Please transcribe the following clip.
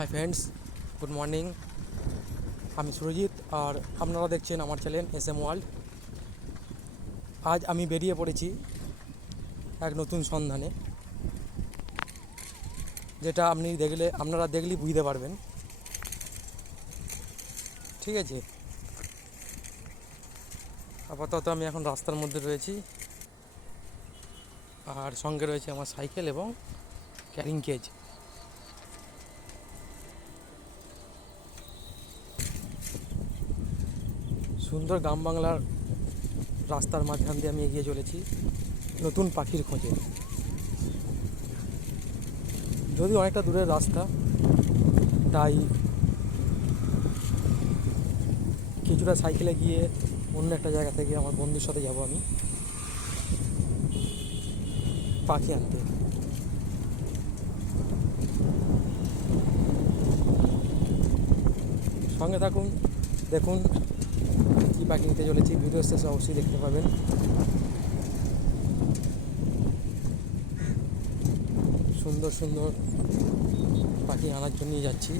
Hi friends, good morning. আমি সুরজিৎ আর আপনারা দেখছেন আমার চ্যানেল SM ওয়ার্ল্ড। আজ আমি বেরিয়ে পড়েছি এক নতুন সন্ধানে, যেটা আপনারা দেখলেই বুঝতে পারবেন। ঠিক আছে, আপাতত আমি এখন রাস্তার মধ্যে রয়েছি, আর সঙ্গে রয়েছে আমার সাইকেল এবং ক্যারিং কেজ। সুন্দর গ্রাম বাংলার রাস্তার মাঝখান দিয়ে আমি এগিয়ে চলেছি নতুন পাখির খোঁজে। যদিও অনেকটা দূরের রাস্তা, তাই কিছুটা সাইকেলে গিয়ে অন্য একটা জায়গা থেকে আমার বন্ধুর সাথে যাব আমি পাখি আনতে। সঙ্গে থাকুন, দেখুন কী পাখি নিতে চলেছি। ভিডিও শেষে অবশ্যই দেখতে পাবেন। সুন্দর সুন্দর পাখি আনার জন্যই যাচ্ছি।